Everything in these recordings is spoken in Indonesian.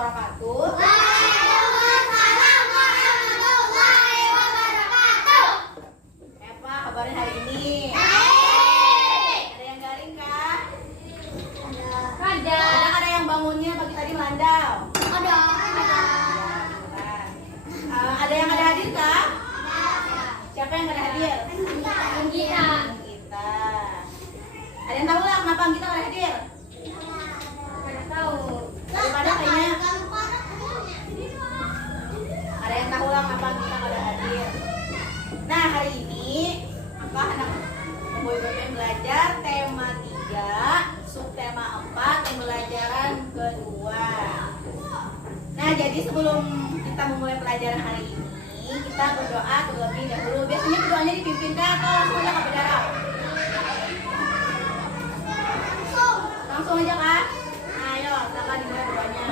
wabarakatuh. Waalaikumsalam warahmatullahi wabarakatuh. Apa kabarnya hari ini? Baik. Ada yang garing kah? Ada. Ada yang bangunnya pagi tadi melandau? Ada. Ada yang ada hadir kah? Siapa yang ada hadir? Kita. Kita. Ada yang tahu lah kenapa kita ada hadir? Mana tahu. Daripada kayaknya ada yang tahu lah kenapa kita ada hadir. Nah hari ini anak memboy-boy belajar tema 3, subtema 4, pembelajaran kedua. Nah jadi sebelum kita memulai pelajaran hari ini, kita berdoa terlebih dahulu. Biasanya doanya dipimpin kah atau langsung aja ke darah? Langsung aja kah? Ayo, silakan dimulai doanya.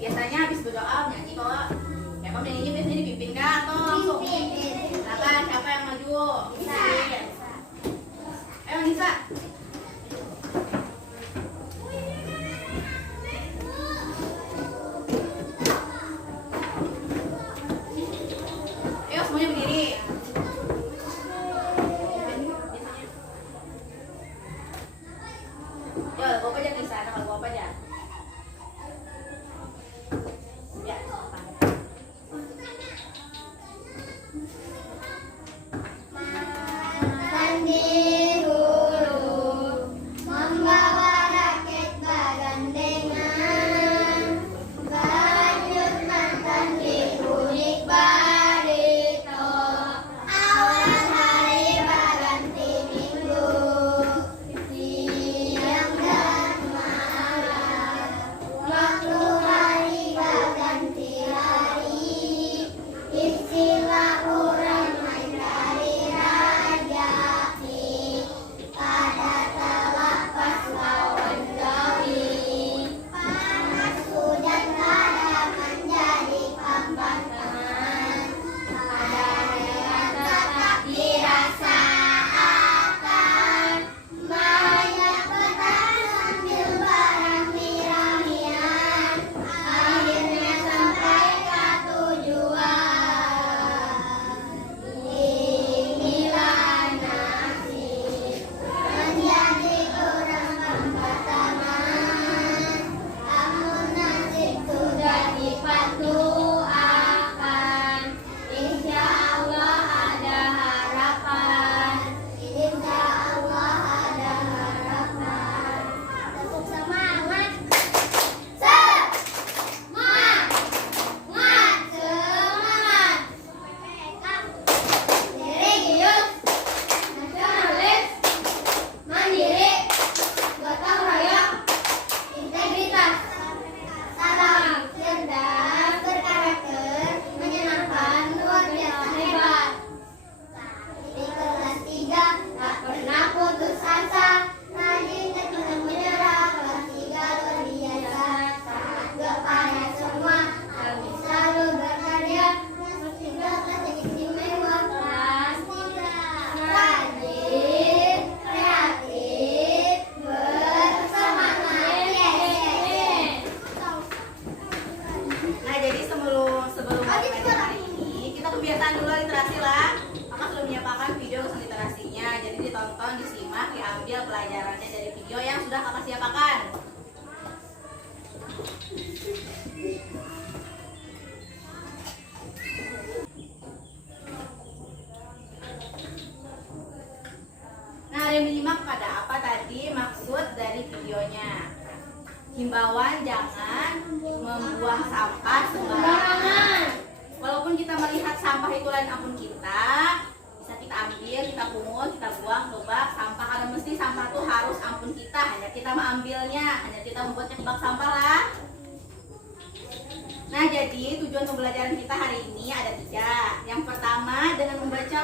Biasanya habis berdoa nyanyi kok. Emang nyanyinya biasanya dipimpin kah atau langsung? Silakan siapa yang maju? Pimpin. Ayo Nisa. Ayo semuanya berdiri. Yo, bawa aja Nisa, nama bawa aja. Ya, silakan. Mandi hulu membawa raket bagandengan, lanjut mantan di unik barito, awal hari baganti minggu, siang dan malam, waktu hari baganti hari, istilah orang main dari rajai, pada telapas lawan gawi, panas hujan kadang menjadi pembangkangan, ada yang tetap dirasakan, banyak petang sambil barang mira-miran, akhirnya sampai ke tujuan. Inilah nasib menjadi orang pertama, namun nasib sudah dipatuakan. Insya Allah ada harapan, insya Allah ada harapan. Tepuk semangat. Semangat, semangat. Religius, nasionalis, mandiri, gotong royong, integritas, salam, cerdas, berkarakter, menyenangkan, luar biasa hebat. Di kelas 3 tak pernah putus asa, rajin dan pernah menyerah. Kelas 3 luar biasa, sangat berkarya semua, kami selalu berkarya. Kelas 3 kelas yang istimewa, kelas 3 rajin, kreatif, bersemangat. Nah jadi sebelum pelajaran hari ini kita kebiasaan dulu literasi lah. Maka sudah menyiapkan video kesan literasinya. Jadi ditonton, disimak, diambil pelajarannya dari video yang sudah kakak siapkan. Nah ada yang menyimak pada apa tadi maksud dari videonya. Himbauan jangan membuang sampah sembarangan. Walaupun kita melihat sampah itu lain akun kita, bisa kita ambil, kita pungut, kita buang ke bak sampah. Karena mesti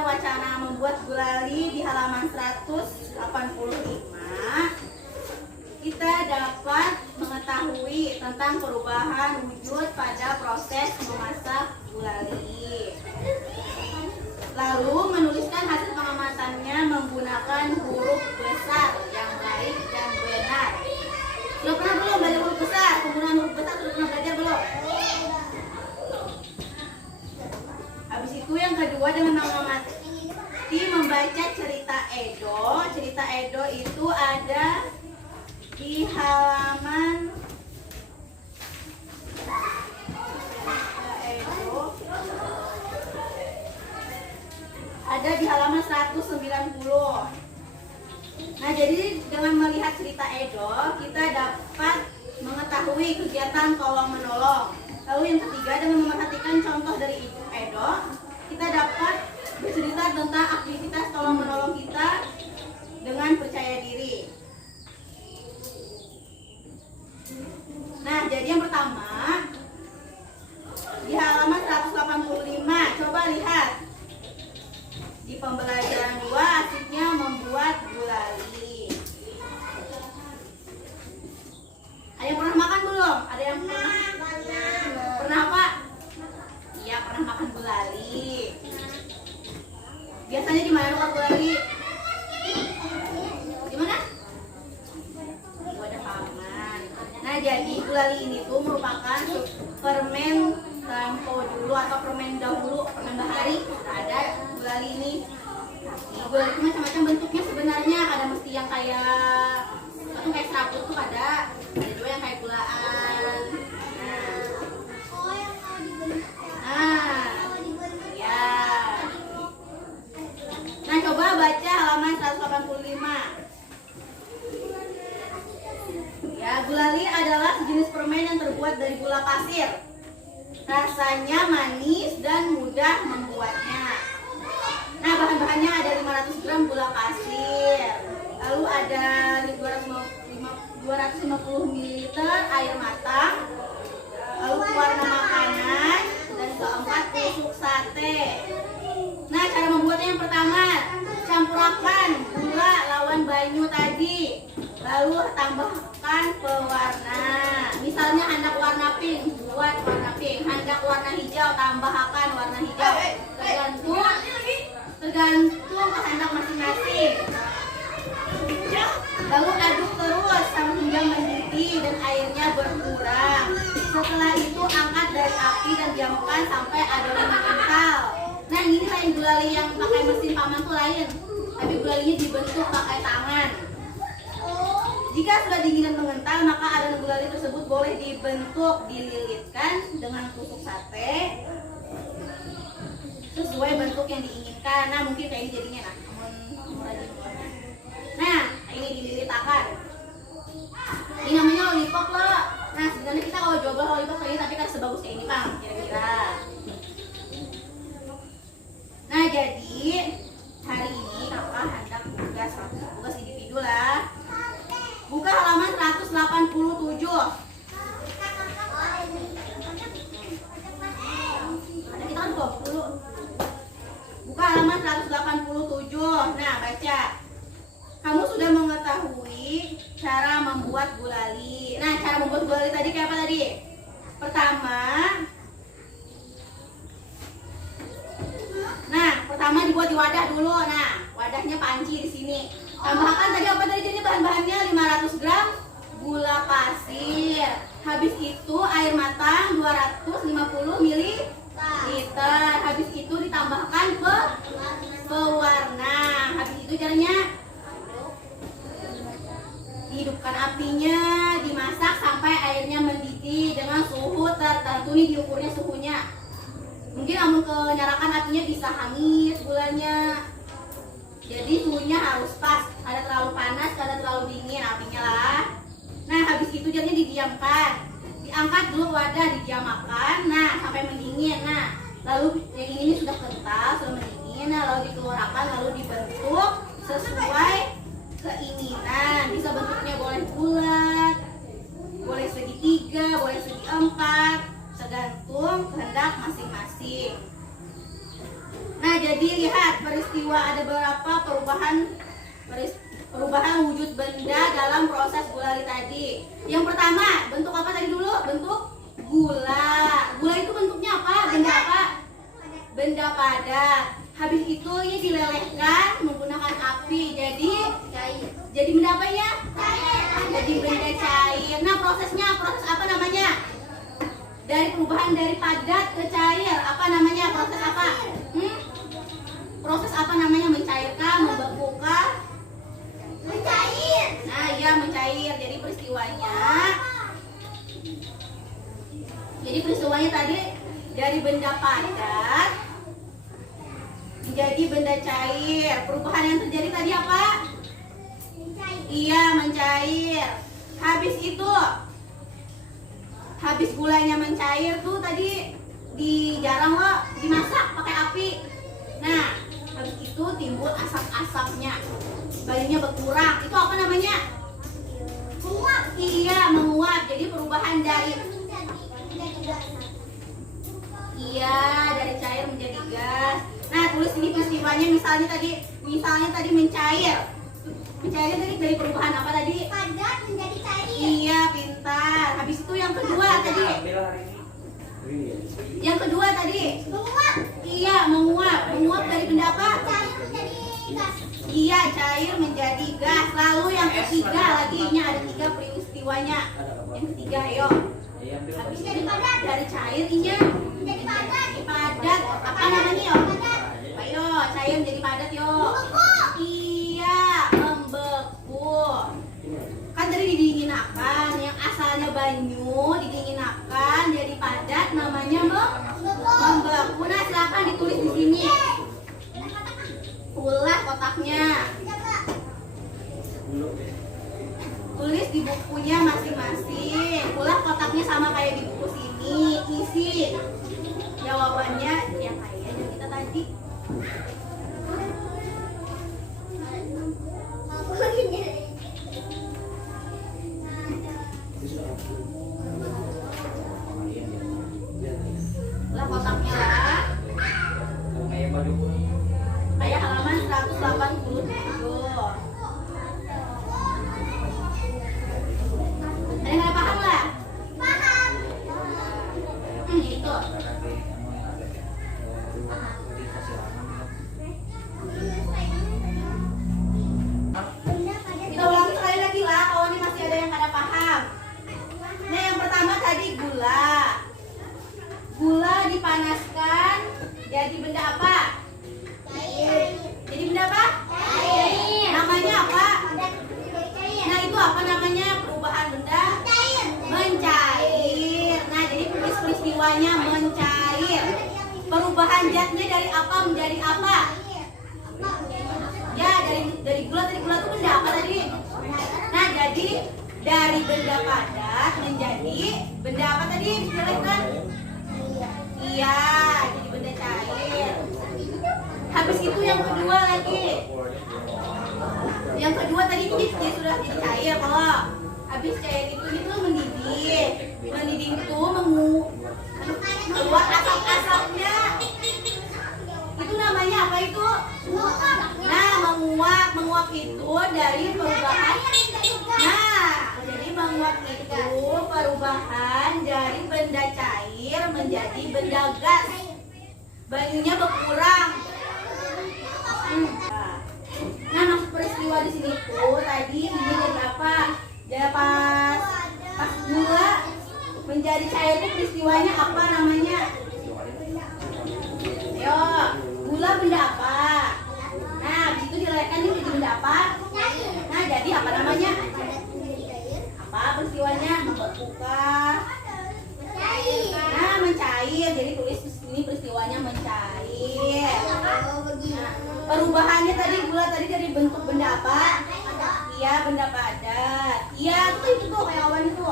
wacana membuat gulali di halaman 185, kita dapat mengetahui tentang perubahan wujud pada proses memasak gulali. Lalu menuliskan hasil pengamatannya menggunakan huruf besar yang baik dan benar. Sudah pernah belum belajar huruf besar? Penggunaan huruf besar sudah pernah belajar belum? Habis itu yang kedua dengan mengamati membaca cerita Edo. Cerita Edo itu ada di halaman ada di halaman 190. Nah, jadi dengan melihat cerita Edo, kita dapat mengetahui kegiatan tolong menolong. Lalu yang ketiga, dengan memperhatikan contoh dari Ibu Edo, kita dapat bercerita tentang aktivitas tolong menolong kita dengan percaya diri. Nah, jadi yang pertama di halaman 185, coba lihat di pembelajaran 2 asiknya membuat gulali. Ada yang pernah makan belum? Ada yang pernah apa? Iya, pernah makan gulali. Biasanya di mana makan gulali? Di mana? Di wadah paman. Nah, jadi gulali ini tuh merupakan permen tempo dulu atau permen dahulu, permen bahari. Ada gulali ini. Gulali itu macam-macam bentuknya sebenarnya. Ada mesti yang kayak serabut tuh ada juga yang kayak gulaan. Ya. Nah, coba baca halaman 185. Ya, gulali adalah sejenis permen yang terbuat dari gula pasir. Rasanya manis dan mudah membuatnya. Nah, bahan-bahannya ada 500 gram gula pasir. Lalu ada 250 ml air matang. Lalu warna makanan dan keempat tusuk sate. Nah, cara membuatnya yang pertama, campurkan gula lawan banyu tadi. Lalu tambahkan pewarna. Misalnya hendak warna pink, buat warna pink. Hendak warna hijau, tambahkan warna hijau. Tergantung kehendak masing-masing. Lalu aduk terus sampai hingga mendidih dan airnya berkurang. Setelah itu angkat dari api dan diamkan sampai adonan mengental. Nah, ini lain gulali yang pakai mesin paman tuh lain, tapi gulalinya dibentuk pakai tangan. Jika sudah dingin dan mengental, maka adonan gulali tersebut boleh dibentuk, dililitkan dengan tusuk sate sesuai bentuk yang diinginkan. Nah, mungkin kayak ini jadinya. Nah, ini dililitakan. Ini namanya lollipop loh. Nah, sebenarnya kita kalau coba lollipop kayak ini, tapi kan sebagus kayak ini, Bang, kira-kira. Nah, jadi hari ini kakak hendak tugas individu lah. Buka halaman 187. Ada kita kan buka dulu. Buka halaman 187. Nah, baca. Kamu sudah mengetahui cara membuat gulali. Nah, cara membuat gulali tadi kayak apa tadi? Pertama dibuat di wadah dulu. Nah, wadahnya panci di sini. Tambahkan tadi apa tadi jadi bahan-bahannya 500 gram gula pasir. Habis itu air matang 250 ml. Habis itu ditambahkan pewarna. Habis itu caranya hidupkan apinya, dimasak sampai airnya mendidih dengan suhu tertentu. Nih diukurnya suhunya. Mungkin namun kenyalakan apinya bisa hangus gulanya. Jadi suhunya harus pas. Ada terlalu panas, ada terlalu dingin apinya lah. Nah, habis itu jadinya didiamkan. Diangkat dulu wadah, didiamkan. Nah, sampai mendingin. Nah, lalu yang ini sudah kental, sudah mendingin. Nah, lalu dikeluarkan, lalu dibentuk sesuai keinginan. Bisa bentuknya boleh bulat, boleh segitiga, boleh segi empat, tergantung kehendak masing-masing. Nah, jadi lihat perubahan wujud benda dalam proses gulali tadi. Yang pertama, bentuk apa tadi dulu? Bentuk gula. Gula itu bentuknya apa? Benda apa? Benda padat. Habis itu ini dilelehkan menggunakan api. Jadi benda apa ya? Jadi benda cair. Nah, prosesnya proses apa namanya? Dari perubahan dari padat ke cair, apa namanya? Proses apa? Proses apa namanya? Mencairkah, membekukah? Mencair. Nah, iya mencair. Jadi peristiwanya tadi dari benda padat menjadi benda cair. Perubahan yang terjadi tadi apa? Iya, mencair. Habis gulanya mencair tuh tadi dijarang loh, dimasak pakai api. Nah, habis itu timbul asap-asapnya. Banyunya berkurang. Itu apa namanya? Menguap. Iya, menguap. Jadi perubahan dari cair menjadi gas. Nah, tulis ini peristiwanya misalnya tadi mencair. Mencair dari perubahan apa tadi? Padat menjadi cair. Iya, pintar. Habis itu yang kedua tadi. Yang kedua tadi. Menguap. Iya, menguap. Menguap dari benda apa? Cair menjadi gas. Iya, cair menjadi gas. Lalu yang ketiga lagi, ini ada 3 peristiwanya. Yang ketiga, ayo. Habis Menjadi padat. dari cair inya Menjadi padat. padat. Apa namanya yo? Padat. Ayo, cair menjadi padat yo. Membeku. Iya, membeku. Kan tadi didinginkan, yang asalnya banyu didinginkan jadi padat, namanya membeku. Nah, silakan ditulis di sini. Ulah kotaknya. Tulis di bukunya masing-masing. Ulah kotaknya sama kayak di buku sini. Isi jawabannya yang kayaknya kita tadi. Ulah kotaknya lah. Kayak halaman 187. Ada yang nggak paham lah? Paham. Itu. Kita ulangi sekali lagi lah, kalau ini masih ada yang kada paham. Nah, yang pertama tadi gula. Gula dipanaskan jadi benda apa? Jadi benda apa? Cair. Namanya apa? Padat menjadi cair. Nah, itu apa namanya? Perubahan benda Cair. mencair. Nah, jadi peristiwanya mencair. Perubahan zatnya dari apa menjadi apa? Ya, dari gula. Tadi gula itu benda apa tadi? Nah, jadi dari benda padat menjadi benda apa tadi? Dijelaskan? Iya, jadi benda cair. Habis itu yang kedua lagi. Yang kedua tadi dia sudah jadi cair. Kalau habis cair itu mendidih. Mendidih itu keluar asap-asapnya. Itu namanya apa itu? Nah, menguap. Menguap itu dari perubahan. Nah, jadi menguap itu perubahan dari benda cair menjadi benda gas. Banyunya berkurang. Nah, maksud peristiwa di sini tuh tadi ini jadi apa? Jadi pas gula menjadi cair itu peristiwanya apa namanya? Ayo, gula benda apa? Nah, habis itu dilelehkan ini jadi benda apa? Nah, jadi apa namanya? Apa peristiwanya? Membekukah? Nah, mencair. Jadi tulis di sini peristiwanya mencair. Nah, perubahannya tadi gula tadi dari bentuk benda apa? Iya, benda padat. Iya, itu tuh kayak awan itu.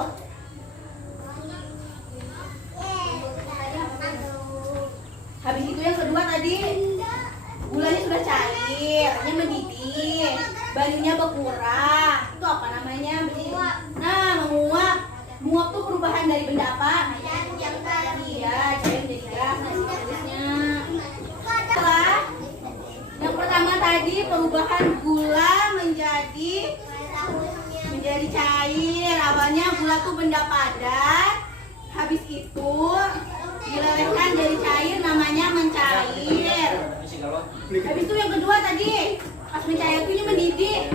Habis itu yang kedua tadi gulanya sudah cair, hanya mendidih, banyunya berkurang. Itu apa namanya? Nah, menguap. Menguap tuh perubahan dari benda apa? Iya, cair menjadi gas. Nah, tulisnya. Yang pertama tadi perubahan gula gula tuh benda padat. Habis itu dilelehkan jadi cair, namanya mencair. Habis itu yang kedua tadi, pas mencair itu ini mendidih.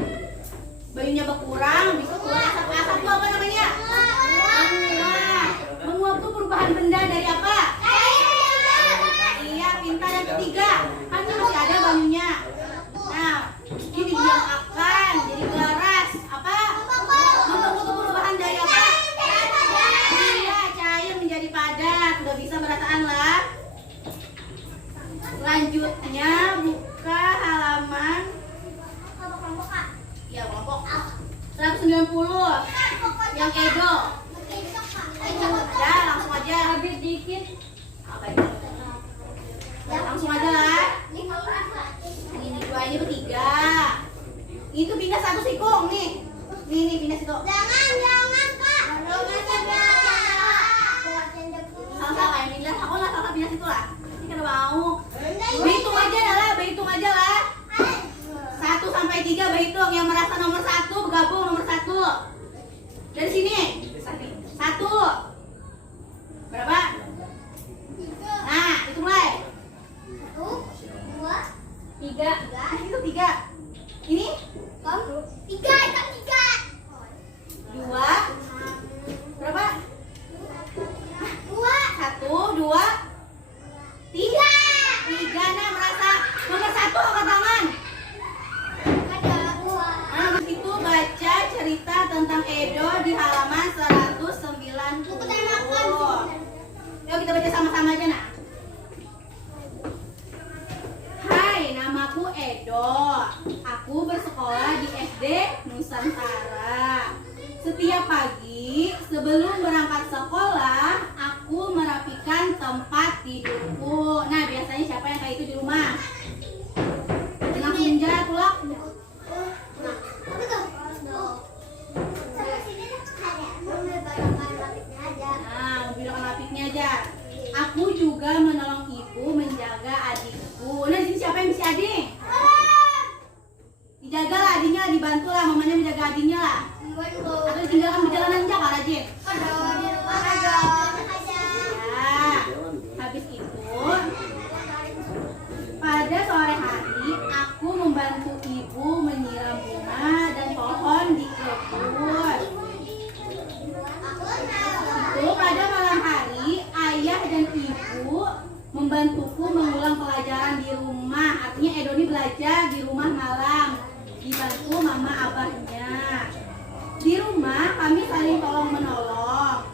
Bayunya berkurang, bisa keluar asap-asap tuh apa namanya? Menguap. Menguap tuh perubahan benda dari apa? Iya, pintar. Yang ketiga, kan ini masih ada bayunya. Nah, ini didiamkan jadi garas. Apa? Membentuk perubahan dari apa? Iya, cair menjadi padat. Udah bisa berataan lah. Selanjutnya buka halaman ya kelompok 190 yang Edo. Ya, langsung aja. Habis dikit. Langsung aja lah. Ini dua, ini bertiga. Itu pindah satu sikung nih. Nih pindah situ. Jangan Kak. Salah kayak pindah. Aku lah salah pindah situ lah. Ini kan mau. Berhitung aja lah. 1 sampai 3 berhitung. Yang merasa nomor 1 bergabung nomor 1. Dari sini. 1. Berapa? Nah, hitung mulai. 3. Itu 3. Ini 2. Berapa? 1, 2, 3. 3. Nah, merasa nomor 1 angkat tangan. Nah, habis itu baca cerita tentang Edo di halaman 190. Yuk kita baca sama-sama aja nak. Hai, namaku Edo. Aku bersekolah di SD Nusantara. Setiap pagi sebelum berangkat sekolah, aku merapikan tempat tidurku. Nah, biasanya siapa yang kayak itu di rumah? Langsung jalan pulang. Nah, mobil lapiknya aja. Aku juga menolong ibu menjaga adikku. Nah, di sini siapa yang bisa adik? Dijaga lah adiknya, dibantu lah mamanya menjaga adiknya lah. Atau ditinggalkan berjalanan aja Kak Rajin. Ya, habis itu pada sore hari aku membantu ibu menyiram bunga dan pohon di kebun. Itu pada malam hari ayah dan ibu membantuku mengulang pelajaran di rumah. Artinya Edo ini belajar di rumah malam, dibantu mama abahnya. Di rumah kami saling tolong menolong.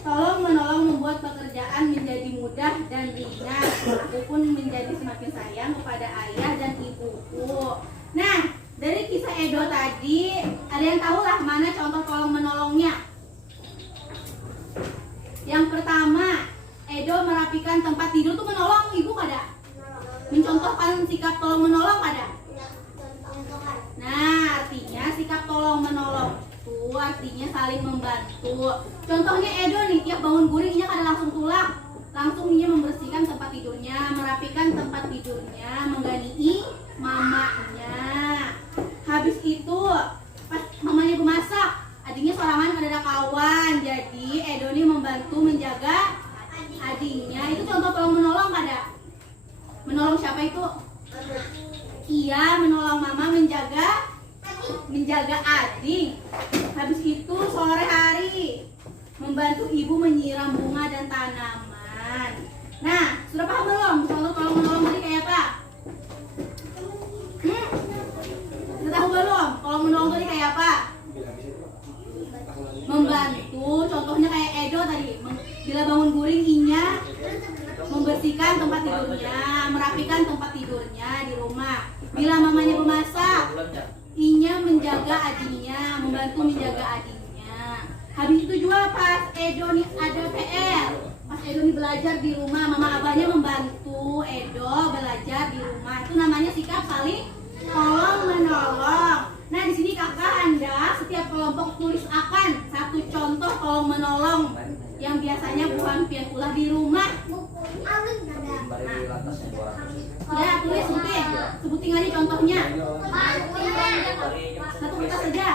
Tolong menolong membuat pekerjaan menjadi mudah dan ringan. Aku pun menjadi semakin sayang kepada ayah dan ibuku. Nah, dari kisah Edo tadi, ada yang tahu lah mana contoh tolong menolongnya? Yang pertama, Edo merapikan tempat tidur tuh menolong ibu kada? Mencontohkan sikap tolong menolong kada? Nah, artinya sikap tolong menolong itu artinya saling membantu. Contohnya Edo nih, tiap bangun guring ia kada langsung tulang. Langsung ia membersihkan tempat tidurnya, merapikan tempat tidurnya, mengganii mamanya. Habis itu, pas mamanya bemasak, adiknya sorangan kada ada kawan. Jadi Edo nih membantu menjaga adiknya. Itu contoh tolong menolong kada? Menolong siapa itu? Iya, menolong mama menjaga adik. Habis itu sore hari membantu ibu menyiram bunga dan tanaman. Nah, sudah paham belum? Contoh tolong menolong tadi kayak apa? Sudah tahu belum? Tolong menolong tadi kayak apa? Membantu, contohnya kayak Edo tadi. Bila bangun guring inya membersihkan tempat tidurnya, merapikan tempat tidurnya di rumah. Bila mamanya memasak, inya menjaga adiknya, membantu menjaga adiknya. Habis itu juga pas Edo nih ada PR, pas Edo nih belajar di rumah, mama abahnya membantu Edo belajar di rumah. Itu namanya sikap saling tolong menolong. Nah, di sini kakak Anda setiap kelompok tulis akan satu contoh tolong menolong yang biasanya Bu Hampian ulah di rumah. Ya, tulis sebutin aja contohnya. Satu kertas saja.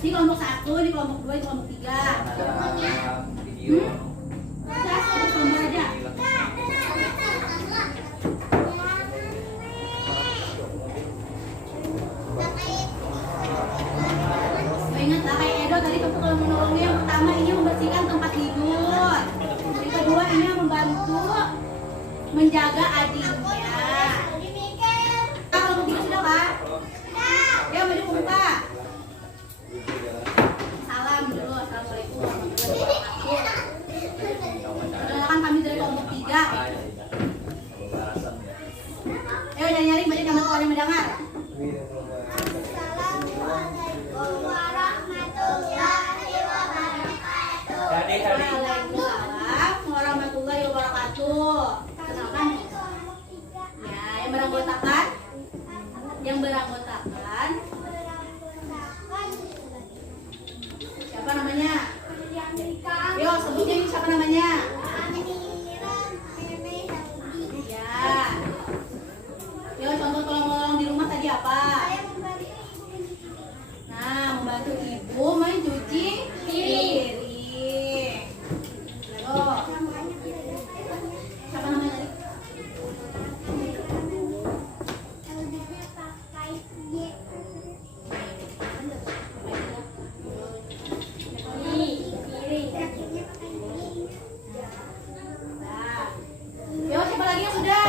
Di kelompok 1. 1, ini kelompok 2, ini kelompok 3. Ada video. Udah, fokus gambar aja. Ingat lah kayak Edo tadi kamu kalau menolongnya yang pertama ini membersihkan tempat tidur. Yang kedua ini membantu menjaga adiknya. Kalau begitu sudah kak? Ya maju ke muka. Salam dulu, assalamualaikum warahmatullahi wabarakatuh. Perkenalkan kami dari kelompok 3. Ayo jangan nyaring banyak yang mau mendengar. Waalaikumsalam warahmatullahi wabarakatuh. Kenalkan ya, yang beranggotakan siapa namanya? Yo sebutnya ini siapa namanya? Ya. Yo contoh tolong-tolong di rumah tadi apa? Nah, membantu ibu mencuci piring. Ayo. Siapa namanya tadi? Nah. Yo, siapa lagi yang sudah?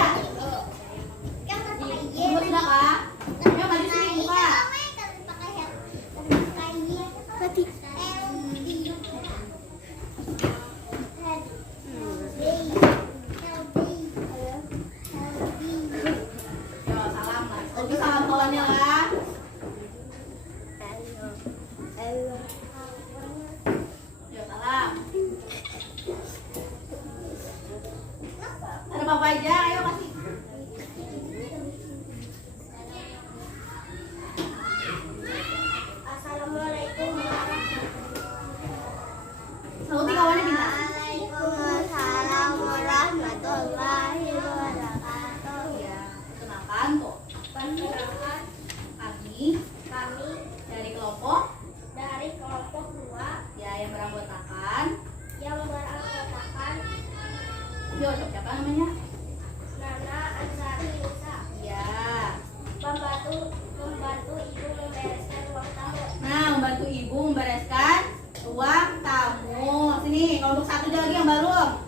Ibu sudah kah? Yo, maju sini buka. Yo, salam lah. Oke, salam kawannya lah. Yo, salam. Ada apa aja? Ayo kasih. Assalamualaikum Sauti kawannya kita. Waalaikumsalam warahmatullahi wabarakatuh. Ya, kenalkan kok. Perkenalkan Kami kami dari kelompok dari kelompok 2 ya yang beranggotakan. yang beranggotakan Yo, siapa namanya? Nana Ansari Nisa, Ya. membantu ibu membereskan ruang tamu. Nah, membantu ibu membereskan ruang tamu. Sini, kelompok 1 ada lagi yang baru.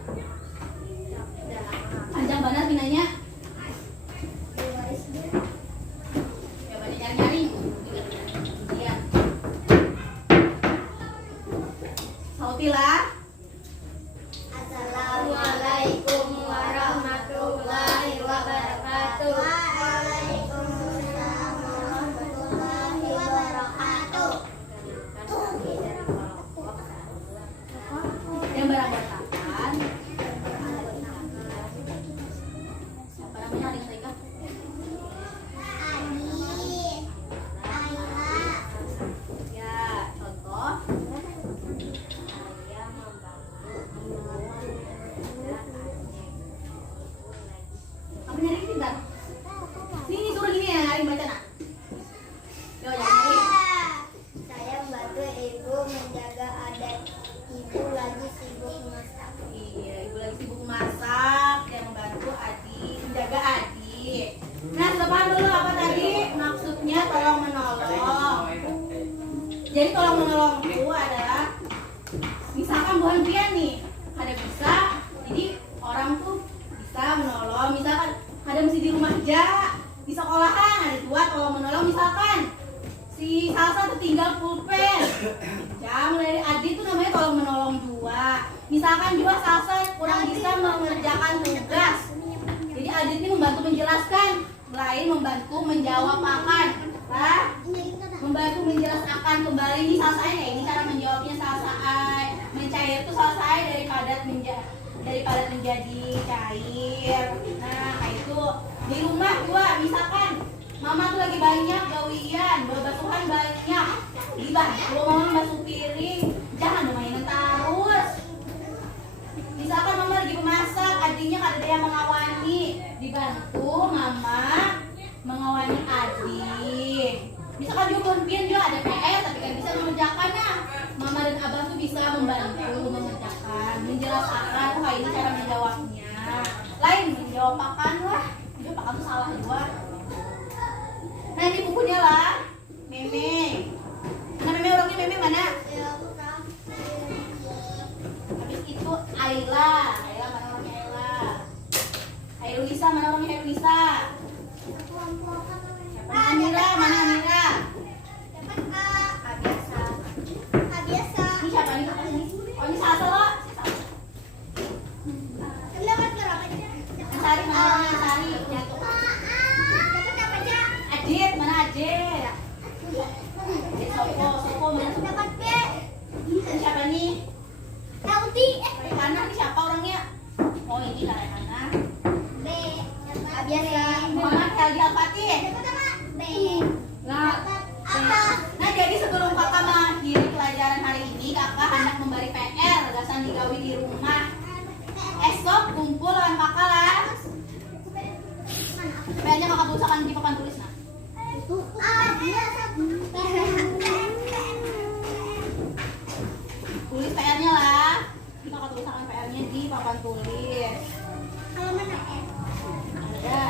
Panjang banget pinanya. Ya, banyak nyari-nyari. Iya. Sautilah. Assalamualaikum warahmatullahi wabarakatuh. Waalaikumsalam warahmatullahi wabarakatuh. Yang beranggotakan. Siapa namanya? Adik saya kah? Ya, contoh. Apa nyari pintar? Sini suruh gini ya, Arin baca nak. Yo, jangan nyari. Saya membantu ibu menjaga adik. Ibu lagi sibuk masak. Iya, ibu lagi sibuk masak dan membantu adik, menjaga adik. Nah, depan dulu apa tadi? Maksudnya tolong menolong. Jadi tolong menolong itu adalah misalkan Bu Hanfian nih, ada bisa, jadi orang tuh bisa menolong. Misalkan ada mesti di rumah aja, di sekolahan ada dua tolong menolong. Misalkan si Salsa tertinggal pulpen, jangan dari adik tuh namanya tolong menolong dua. Misalkan juga Salsa kurang bisa mengerjakan tugas, jadi adik ini membantu menjelaskan, lain membantu menjawab akan, membantu menjelaskan kembali ini Salsa ini cara menjawabnya Salsa mencair tuh Salsa daripada menjadi cair. Nah kayak itu di rumah juga misalkan Mama tuh lagi banyak gawian, basuhan banyak, dibantu Mama basuh piring, jangan mainan terus. Misalkan Mama lagi memasak, adiknya ada yang mengawani, dibantu Mama mengawani adik. Misalkan juga Bonpian juga ada PR tapi kan bisa mengerjakannya. Mama dan Abang tuh bisa membantu mengerjakan, menjelaskan. Oh ini cara menjawabnya. Lain menjawabkan lah. Menjawabkan tuh salah juga. Nah ini bukunya lah. Meme. Nah Meme orangnya Meme mana? Habis itu Ayla. Ayla mana orangnya Ayla? Airulisa mana orangnya Airulisa? Amira mana Amira? Ini siapa nih? Oh ini Saselo. Sari mana orangnya Sari? Adit mana Adit? Adit Soko mana Soko? Ini siapa nih? Mana nih siapa orangnya? Oh ini lah Rehana. Muhammad Heldi Al-Fatih. Nah jadi sebelum kakak mengakhiri pelajaran hari ini, kakak hendak memberi PR gagasan digawi di rumah. Esok kumpul lawan kakak lah. PR-nya kakak tulisakan di papan tulis nah. Tulis PR-nya lah. Ini kakak tulisakan PR-nya di papan tulis. Ada.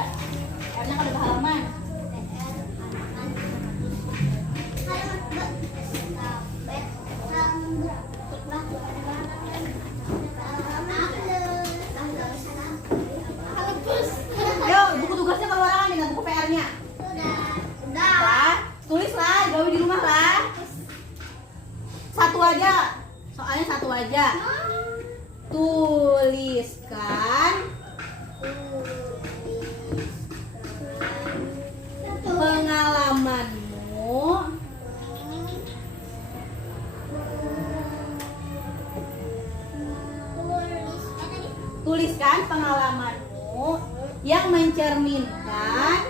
PR-nya kalau ada halaman. Ayo, buku tugasnya keluaran dengan buku PR-nya. Lah, tulislah, gawe di rumah lah. Satu aja. Soalnya satu aja. Tuliskan pengalamanmu tuliskan pengalamanmu yang mencerminkan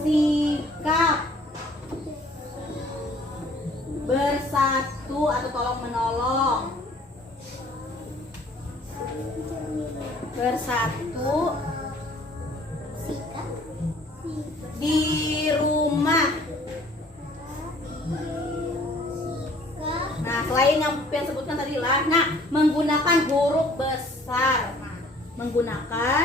sikap bersatu atau tolong menolong, bersatu di rumah. Nah, selain yang sebutkan tadi lah, nah menggunakan huruf besar. Nah, menggunakan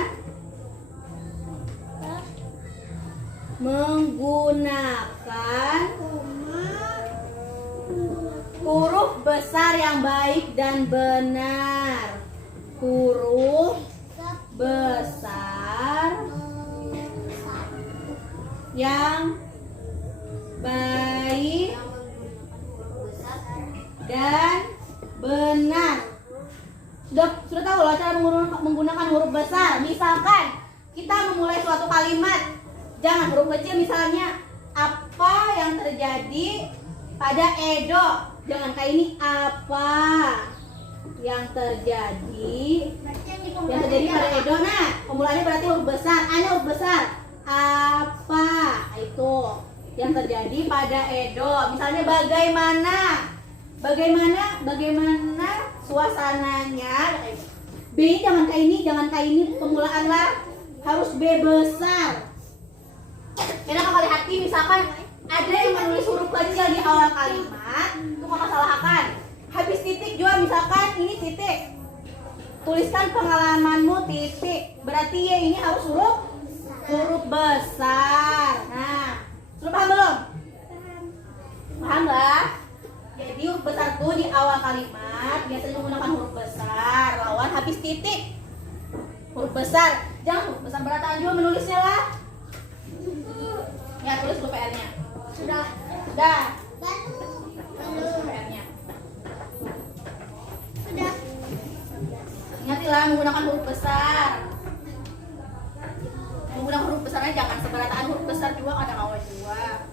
huruf besar yang baik dan benar. Huruf besar yang baik dan benar. Sudah tahu lah cara menggunakan huruf besar. Misalkan kita memulai suatu kalimat, jangan huruf kecil. Misalnya apa yang terjadi pada Edo, jangan kayak ini. Apa yang terjadi pada Edo. Nah pemulaannya berarti huruf besar. Ada huruf besar. Apa itu yang terjadi pada Edo. Misalnya bagaimana suasananya. B jangan kayak ini pemulaan lah, harus B besar. Karena kakak lihat misalkan ada yang menulis huruf kecil di awal kalimat, itu kakak salahkan. Habis titik juga, misalkan ini titik, tuliskan pengalamanmu titik, berarti ya ini harus huruf besar. Nah, sudah paham belum? Paham lah? Jadi huruf besar tuh di awal kalimat biasanya menggunakan huruf besar, lawan habis titik huruf besar. Jangan huruf besar berataan juga menulisnya lah. Ya tulis dulu PR-nya. Sudah. Tulis PR-nya. Sudah. Ingatilah menggunakan huruf besar. Menggunakan huruf besarnya jangan seberataan huruf besar juga, kadang awal juga.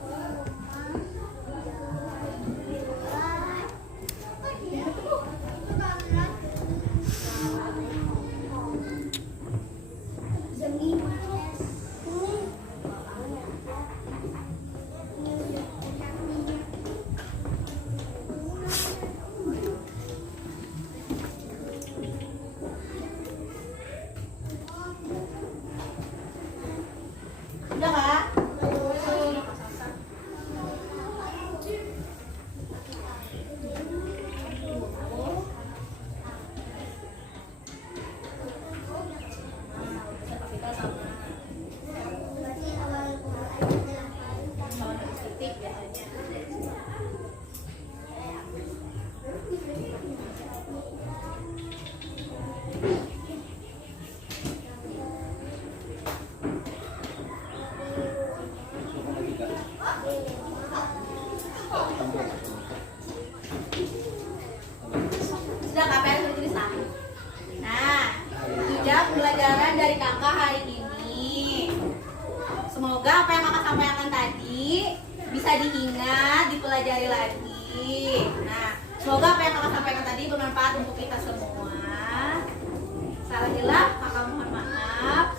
saja pembelajaran dari kakak hari ini. Semoga apa yang kakak sampaikan tadi bisa diingat, dipelajari lagi. Nah, semoga apa yang kakak sampaikan tadi bermanfaat untuk kita semua. Salah hilaf, kakak mohon maaf.